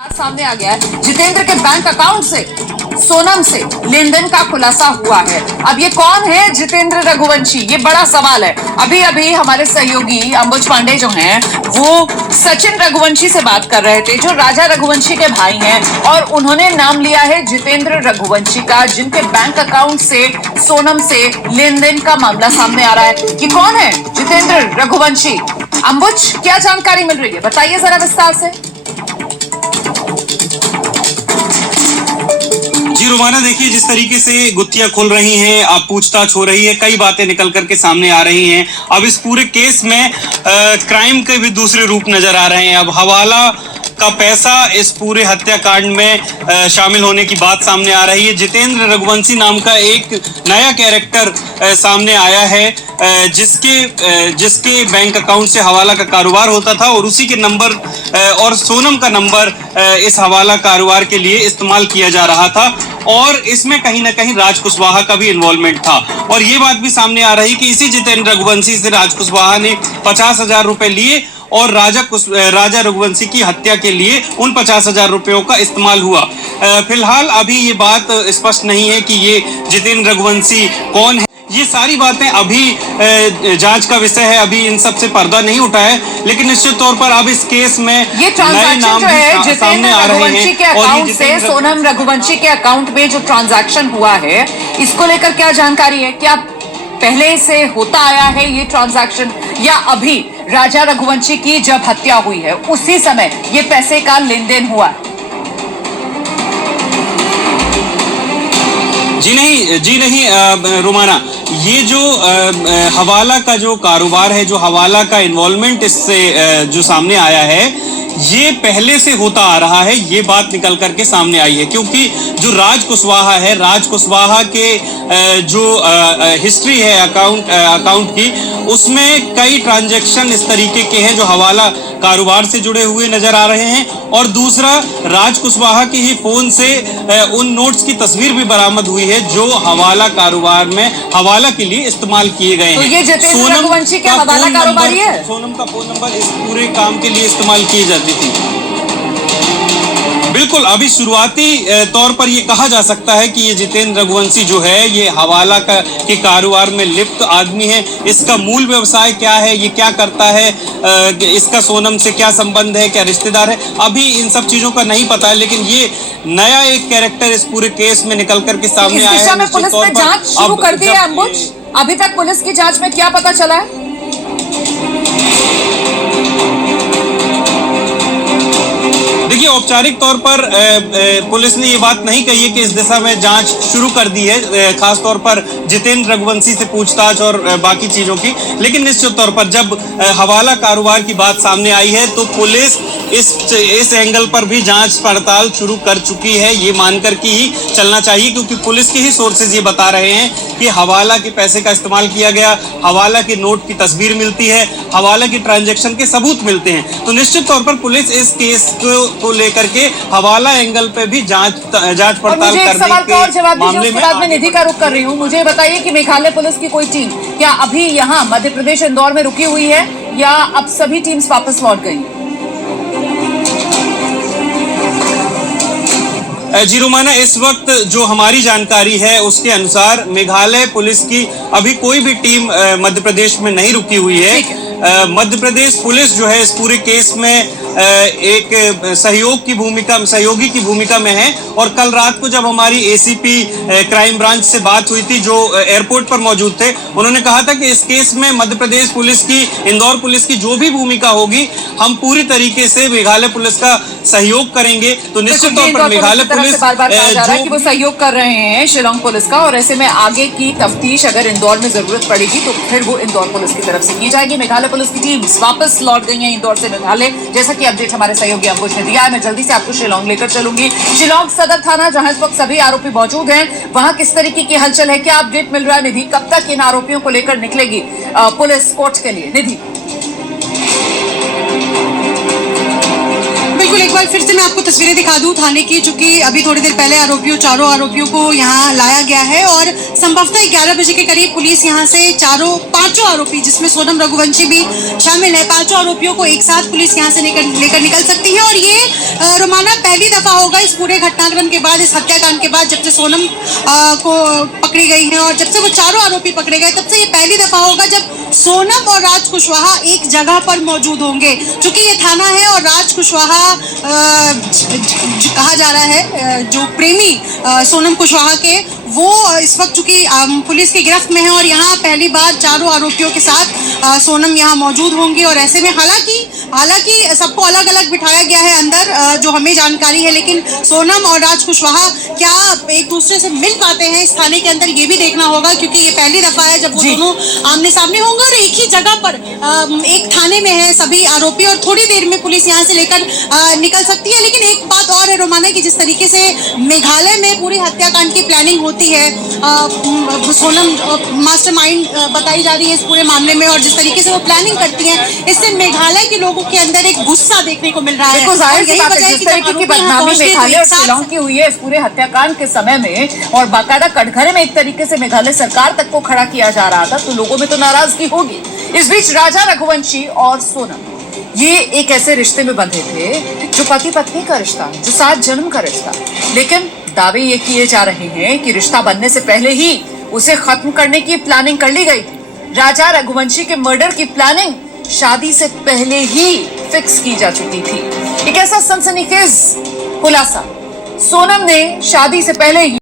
सामने आ गया है। जितेंद्र के बैंक अकाउंट से सोनम से लेन देन का खुलासा हुआ है। अब ये कौन है जितेंद्र रघुवंशी, ये बड़ा सवाल है। अभी अभी हमारे सहयोगी अंबुज पांडे जो हैं वो सचिन रघुवंशी से बात कर रहे थे, जो राजा रघुवंशी के भाई हैं, और उन्होंने नाम लिया है जितेंद्र रघुवंशी का, जिनके बैंक अकाउंट से सोनम से लेन देन का मामला सामने आ रहा है। ये कौन है जितेंद्र रघुवंशी? अंबुज, क्या जानकारी मिल रही है, बताइए जरा विस्तार से। जी रोमाना, देखिए जिस तरीके से गुत्थियां खुल रही हैं, अब पूछताछ हो रही है, कई बातें निकल करके सामने आ रही हैं। अब इस पूरे केस में क्राइम के भी दूसरे रूप नजर आ रहे हैं। अब हवाला का पैसा इस पूरे हत्याकांड में शामिल होने की बात सामने आ रही है। जितेंद्र रघुवंशी नाम का एक नया कैरेक्टर सामने आया है, जिसके बैंक अकाउंट से हवाला का कारोबार होता था, और उसी के नंबर और सोनम का नंबर इस हवाला कारोबार के लिए इस्तेमाल किया जा रहा था, और इसमें कहीं ना कहीं राज कुशवाहा का भी इन्वॉल्वमेंट था। और ये बात भी सामने आ रही कि इसी जितेंद्र रघुवंशी से राज कुशवाहा ने 50,000 रुपए लिए, और राजा रघुवंशी की हत्या के लिए उन 50,000 रुपयों का इस्तेमाल हुआ। फिलहाल अभी ये बात स्पष्ट नहीं है कि ये जितेंद्र रघुवंशी कौन है। ये सारी बातें अभी जांच का विषय है, अभी इन सब से पर्दा नहीं उठा है, लेकिन निश्चित तौर पर अब इस केस में ये ट्रांजैक्शन जो है जितेंद्र रघुवंशी के अकाउंट से सोनम रघुवंशी के अकाउंट में जो ट्रांजैक्शन हुआ है, इसको लेकर क्या जानकारी है? क्या पहले से होता आया है ये ट्रांजैक्शन, या अभी राजा रघुवंशी की जब हत्या हुई है उसी समय ये पैसे का लेन देन हुआ? जी नहीं रोमाना, ये जो हवाला का जो कारोबार है, जो हवाला का इन्वॉल्वमेंट इससे जो सामने आया है, ये पहले से होता आ रहा है। ये बात निकल करके सामने आई है क्योंकि जो राज कुशवाहा है, राज कुशवाहा के जो हिस्ट्री है अकाउंट की, उसमें कई ट्रांजैक्शन इस तरीके के हैं जो हवाला कारोबार से जुड़े हुए नजर आ रहे हैं। और दूसरा, राज कुशवाहा के ही फोन से उन नोट्स की तस्वीर भी बरामद हुई है जो हवाला कारोबार में हवाला के लिए इस्तेमाल किए गए हैं। तो ये जितेंद्र रघुवंशी के हवाला कारोबारी है? सोनम का फोन नंबर इस पूरे काम के लिए इस्तेमाल की जाती थी। बिल्कुल, अभी शुरुआती तौर पर ये कहा जा सकता है कि ये जितेंद्र रघुवंशी जो है, ये हवाला के कारोबार में लिप्त आदमी है। इसका मूल व्यवसाय क्या है, ये क्या करता है, इसका सोनम से क्या संबंध है, क्या रिश्तेदार है, अभी इन सब चीजों का नहीं पता है। लेकिन ये नया एक कैरेक्टर इस पूरे केस में निकल करके सामने आया है। इस दिशा में पुलिस ने जांच शुरू कर दी है। अंबुज, अभी तक पुलिस की जांच में क्या पता चला है? देखिए, औपचारिक तौर पर पुलिस ने ये बात नहीं कही है कि इस दिशा में जांच शुरू कर दी है, खास तौर पर जितेंद्र रघुवंशी से पूछताछ और बाकी चीजों की। लेकिन निश्चित तौर पर जब हवाला कारोबार की बात सामने आई है तो पुलिस इस एंगल पर भी जांच पड़ताल शुरू कर चुकी है, ये मानकर के ही चलना चाहिए, क्योंकि पुलिस के ही सोर्सेज ये बता रहे हैं कि हवाला के पैसे का इस्तेमाल किया गया, हवाला के नोट की तस्वीर मिलती है, हवाला की ट्रांजैक्शन के सबूत मिलते हैं। तो निश्चित तौर पर पुलिस इस केस को लेकर के हवाला एंगल पे भी जांच पड़ताल करने के मामले में निधि का रुख कर रही हूँ। मुझे बताइए कि मेघालय पुलिस की कोई टीम क्या अभी यहाँ मध्य प्रदेश इंदौर में रुकी हुई है, या अब सभी टीम्स वापस लौट गई? जी रोमाना, इस वक्त जो हमारी जानकारी है उसके अनुसार मेघालय पुलिस की अभी कोई भी टीम मध्य प्रदेश में नहीं रुकी हुई है। मध्य प्रदेश पुलिस जो है इस पूरे केस में एक सहयोगी की भूमिका में है। और कल रात को जब हमारी एसीपी क्राइम ब्रांच से बात हुई थी, जो एयरपोर्ट पर मौजूद थे, उन्होंने कहा था कि इस केस में मध्य प्रदेश पुलिस की, इंदौर पुलिस की जो भी भूमिका होगी, हम पूरी तरीके से मेघालय पुलिस का सहयोग करेंगे। तो निश्चित तौर पर मेघालय पुलिस बार-बार कहा जा रहा है कि वो सहयोग कर रहे हैं शिलांग पुलिस का, और ऐसे में आगे की तफ्तीश अगर इंदौर में जरूरत पड़ेगी तो फिर वो इंदौर पुलिस की तरफ से की जाएगी। मेघालय पुलिस की टीम वापस लौट गई है इंदौर से मेघालय, जैसा कि अपडेट हमारे सहयोगी अंबुज ने दिया है। मैं जल्दी से आपको शिलांग लेकर चलूंगी। शिलांग सदर थाना, जहां इस वक्त सभी आरोपी मौजूद हैं, वहां किस तरीके की हलचल है, क्या अपडेट मिल रहा है? निधि, कब तक इन आरोपियों को लेकर निकलेगी पुलिस कोर्ट के लिए? निधि, बिल्कुल, एक बार फिर से मैं आपको तस्वीरें दिखा दूं थाने की, चूंकि अभी थोड़ी देर पहले चारों आरोपियों को यहाँ लाया गया है और संभवतः 11 बजे के करीब पुलिस यहाँ से पांचों आरोपी, जिसमें सोनम रघुवंशी भी शामिल है, पांचों आरोपियों को एक साथ पुलिस यहाँ से लेकर निकल सकती है। और ये रोमाना पहली दफा होगा इस पूरे घटनाक्रम के बाद, इस हत्याकांड के बाद, जब से सोनम को पकड़ी गई है और जब से वो चारों आरोपी पकड़े गए, तब से ये पहली दफा होगा जब सोनम और राज कुशवाहा एक जगह पर मौजूद होंगे। चूंकि ये थाना है और राज कुशवाहा कहा जा रहा है, जो प्रेमी सोनम कुशवाहा के, वो इस वक्त चूंकि पुलिस की गिरफ्त में है और यहाँ पहली बार चारों आरोपियों के साथ सोनम यहाँ मौजूद होंगी। और ऐसे में हालांकि सबको अलग अलग बिठाया गया है अंदर, जो हमें जानकारी है, लेकिन सोनम और राज कुशवाहा क्या एक दूसरे से मिल पाते हैं इस थाने के अंदर, ये भी देखना होगा, क्योंकि ये पहली दफा है जब वो दोनों आमने सामने होंगे और एक ही जगह पर एक थाने में है सभी आरोपी। और थोड़ी देर में पुलिस यहाँ से लेकर निकल सकती है। लेकिन एक बात और है रोमाना, की जिस तरीके से मेघालय में पूरी हत्याकांड की प्लानिंग होती है, सोनम मास्टरमाइंड बताई जा रही है इस पूरे मामले में, और जिस तरीके से वो प्लानिंग करती है, इससे मेघालय के लोगों के अंदर एक गुस्सा देखने को मिल रहा है। देखो, जाहिर सी बात है, जिस तरीके की बदनामी मेघालय और शिलांग की हुई है इस पूरे हत्याकांड के समय में, और बाकायदा कटघरे में एक तरीके से मेघालय सरकार तक को खड़ा किया जा रहा था, तो लोगों में तो नाराजगी होगी। इस बीच राजा रघुवंशी और सोनम ये एक ऐसे रिश्ते में बंधे थे जो पति पत्नी का रिश्ता, जो 7 जन्म का रिश्ता, लेकिन दावे ये किए जा रहे हैं कि रिश्ता बनने से पहले ही उसे खत्म करने की प्लानिंग कर ली गई। राजा रघुवंशी के मर्डर की प्लानिंग शादी से पहले ही फिक्स की जा चुकी थी। एक ऐसा सनसनीखेज खुलासा, सोनम ने शादी से पहले ही